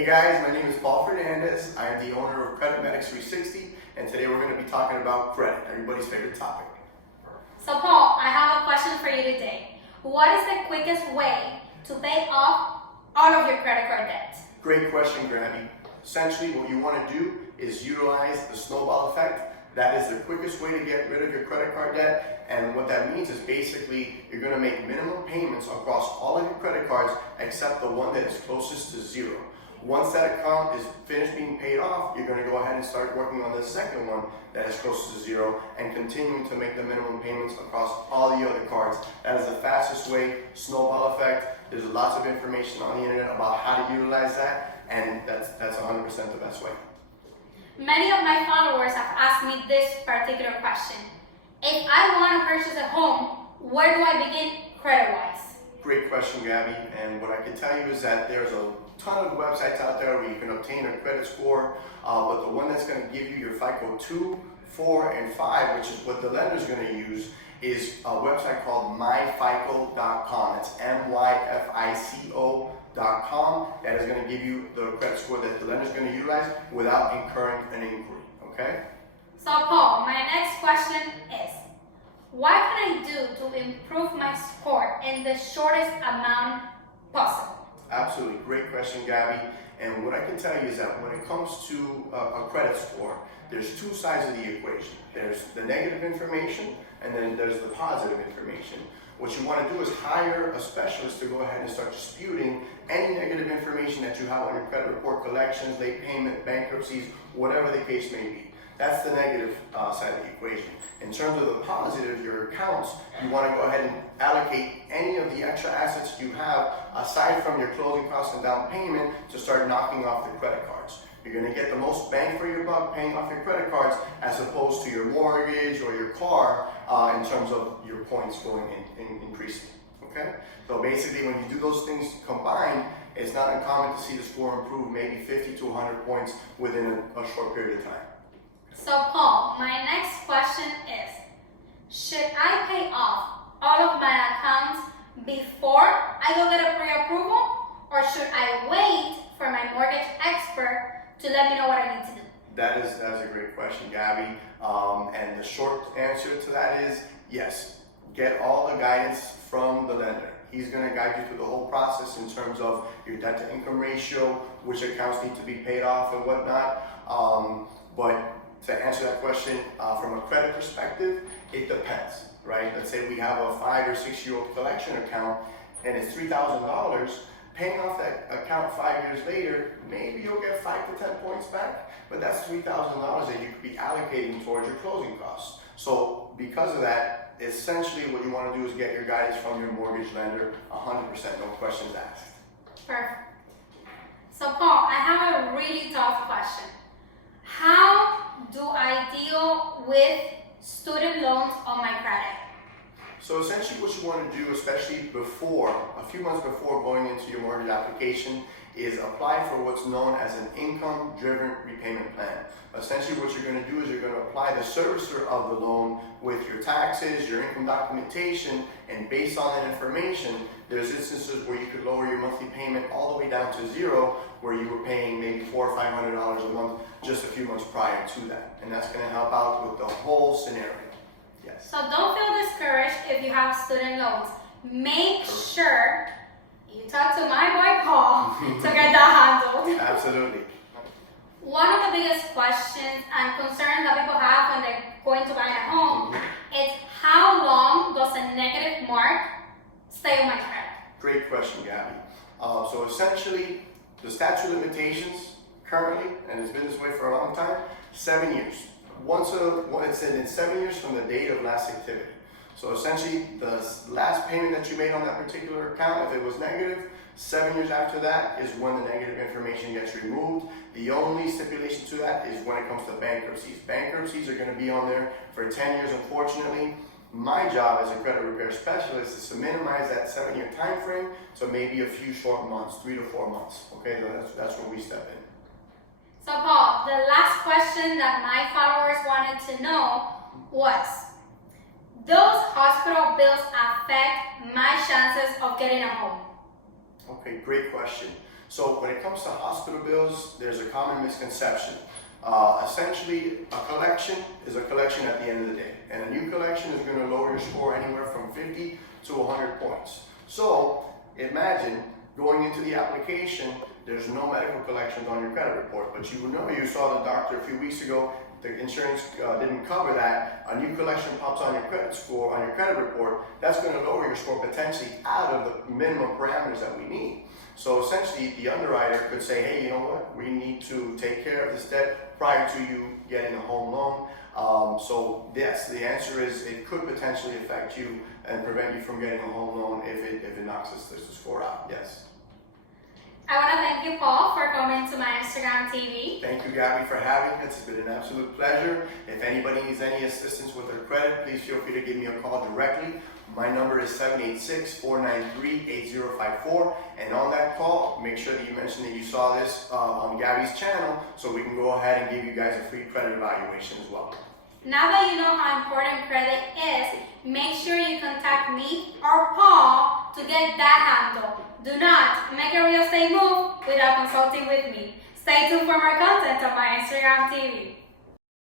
Hey guys, my name is Paul Fernandez. I am the owner of Credit Medics 360, and today we're going to be talking about credit, everybody's favorite topic. So Paul, I have a question for you today. What is the quickest way to pay off all of your credit card debt? Great question, Gabby. Essentially, what you want to do is utilize the snowball effect. That is the quickest way to get rid of your credit card debt, and what that means is basically you're going to make minimum payments across all of your credit cards except the one that is closest to zero. Once that account is finished being paid off, you're going to go ahead and start working on the second one that is closest to zero and continuing to make the minimum payments across all the other cards. That is the fastest way, snowball effect. There's lots of information on the internet about how to utilize that, and that's 100% the best way. Many of my followers have asked me this particular question. If I want to purchase a home, where do I begin credit-wise? Great question, Gabby. And what I can tell you is that there's a ton of websites out there where you can obtain a credit score, but the one that's going to give you your FICO 2, 4, and 5, which is what the lender's going to use, is a website called myfico.com. It's myfico.com. That is going to give you the credit score that the lender's going to utilize without incurring an inquiry, okay? So Paul, my next question is, what can I do to improve my score in the shortest amount possible? Absolutely, great question, Gabby. And what I can tell you is that when it comes to a credit score, there's two sides of the equation. There's the negative information, and then there's the positive information. What you want to do is hire a specialist to go ahead and start disputing any negative information that you have on your credit report, collections, late payment, bankruptcies, whatever the case may be. That's the negative side of the equation. In terms of the positive, your accounts, you want to go ahead and allocate any of the extra assets you have aside from your closing costs and down payment to start knocking off the credit cards. You're going to get the most bang for your buck paying off your credit cards as opposed to your mortgage or your car in terms of your points going in increasing. Okay? So basically, when you do those things combined, it's not uncommon to see the score improve maybe 50 to 100 points within a short period of time. So Paul, my next question is, should I pay off all of my accounts before I go get a pre-approval, or should I wait for my mortgage expert to let me know what I need to do? That's a great question, Gabby. And the short answer to that is yes. Get all the guidance from the lender. He's going to guide you through the whole process in terms of your debt to income ratio, which accounts need to be paid off and whatnot. But to answer that question, from a credit perspective, it depends, right? Let's say we have a 5 or 6 year old collection account and it's $3,000. Paying off that account 5 years later, maybe you'll get 5 to 10 points back, but that's $3,000 that you could be allocating towards your closing costs. So because of that, essentially what you want to do is get your guidance from your mortgage lender 100%, no questions asked. Perfect. So Paul, I have a really tough question. How do I deal with student loans on my credit? So essentially what you want to do, especially before, a few months before going into your mortgage application, is apply for what's known as an income-driven repayment plan. Essentially what you're going to do is you're going to apply the servicer of the loan with your taxes, your income documentation, and based on that information, there's instances where you could lower your monthly payment all the way down to zero, where you were paying maybe $400 or $500 a month just a few months prior to that. And that's going to help out with the whole scenario. Yes. So don't feel discouraged if you have student loans. Make sure you talk to my boy Paul to get that handled. Absolutely. One of the biggest questions and concerns that people have when they're going to buy a home is how long does a negative mark stay on my credit? Great question, Gabby. So essentially, the statute of limitations currently, and it's been this way for a long time, 7 years. It's in 7 years from the date of last activity. So essentially, the last payment that you made on that particular account, if it was negative, 7 years after that is when the negative information gets removed. The only stipulation to that is when it comes to bankruptcies. Bankruptcies are going to be on there for 10 years, unfortunately. My job as a credit repair specialist is to minimize that 7 year time frame to maybe a few short months, 3 to 4 months. Okay, that's when we step in. So Paul, the last question that my followers wanted to know was, those hospital bills affect my chances of getting a home? Okay, great question. So when it comes to hospital bills, there's a common misconception. Essentially, a collection is a collection at the end of the day. And a new collection is going to lower your score anywhere from 50 to 100 points. So imagine going into the application, there's no medical collections on your credit report, but you know you saw the doctor a few weeks ago, the insurance didn't cover that, a new collection pops on your credit score, on your credit report, that's going to lower your score potentially out of the minimum parameters that we need. So essentially, the underwriter could say, hey, you know what, we need to take care of this debt prior to you getting a home loan. So yes, the answer is it could potentially affect you and prevent you from getting a home loan if it knocks the score out, yes. I want to thank you, Paul, for coming to my Instagram TV. Thank you, Gabby, for having us. It's been an absolute pleasure. If anybody needs any assistance with their credit, please feel free to give me a call directly. My number is 786-493-8054. And on that call, make sure that you mention that you saw this on Gabby's channel so we can go ahead and give you guys a free credit evaluation as well. Now that you know how important credit is, make sure you contact me or Paul to get that handle. Do not make a real estate move without consulting with me. Stay tuned for more content on my Instagram TV.